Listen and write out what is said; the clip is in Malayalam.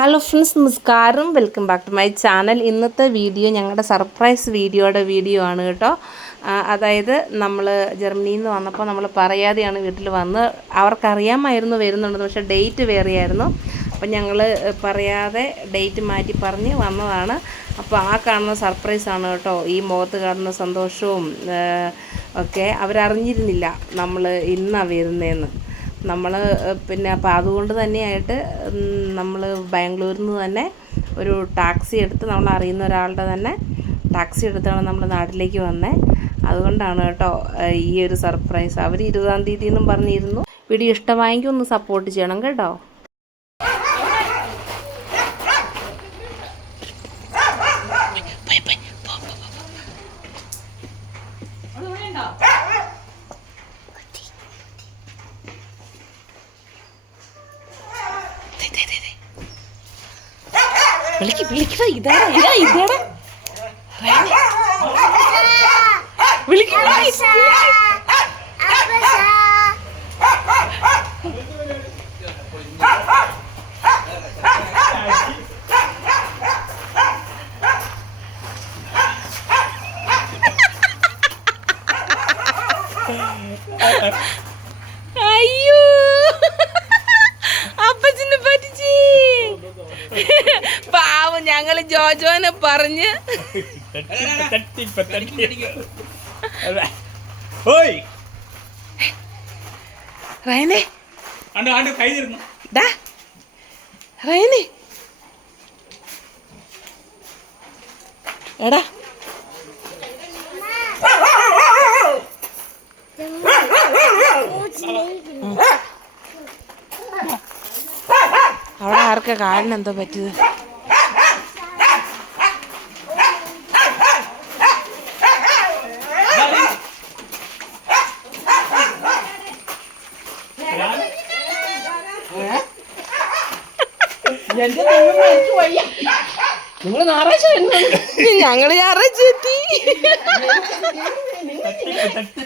ഹലോ ഫ്രണ്ട്സ്, നമസ്കാരം. Welcome back to my channel. ഇന്നത്തെ വീഡിയോ ഞങ്ങളുടെ സർപ്രൈസ് വീഡിയോ ആണ് കേട്ടോ. അതായത് നമ്മൾ ജർമ്മനിയിൽ നിന്ന് വന്നപ്പോൾ നമ്മൾ പറയാതെയാണ് വീട്ടിൽ വന്ന്, അവർക്കറിയാമായിരുന്നു വരുന്നുണ്ടെന്ന്, പക്ഷേ ഡേറ്റ് വേറെയായിരുന്നു. അപ്പം ഞങ്ങൾ പറയാതെ ഡേറ്റ് മാറ്റി പറഞ്ഞ് വന്നതാണ്. അപ്പോൾ ആ കാണുന്ന സർപ്രൈസാണ് കേട്ടോ. ഈ മുഖത്ത് കാണുന്ന സന്തോഷവും ഒക്കെ അവരറിഞ്ഞിരുന്നില്ല നമ്മൾ ഇന്നാണ് വരുന്നതെന്ന്. നമ്മൾ പിന്നെ അപ്പോൾ അതുകൊണ്ട് തന്നെയായിട്ട് നമ്മൾ ബാംഗ്ലൂരിൽ നിന്ന് തന്നെ ഒരു ടാക്സി എടുത്ത്, നമ്മൾ അറിയുന്ന ഒരാളുടെ തന്നെ ടാക്സി എടുത്താണ് നമ്മൾ നാട്ടിലേക്ക് വന്നത്. അതുകൊണ്ടാണ് കേട്ടോ ഈ ഒരു സർപ്രൈസ്. അവർ 20-ാം തീയതി എന്നും പറഞ്ഞിരുന്നു. വീഡിയോ ഇഷ്ടമായെങ്കിൽ ഒന്ന് സപ്പോർട്ട് ചെയ്യണം കേട്ടോ. വിളിക്കടാ, ഇതാടാ അയ്യോ, അപ്പച്ചനെ പറ്റിച്ചേ. പാവം, ഞങ്ങള് ജോജോനെ പറഞ്ഞ് റൈനെ റൈനെ എടാ, അവിടെ ആർക്കാ കാലിന് എന്തോ പറ്റിയത്? ഞങ്ങള് ഞായറാഴ്ച എത്തി. ഞായറാഴ്ച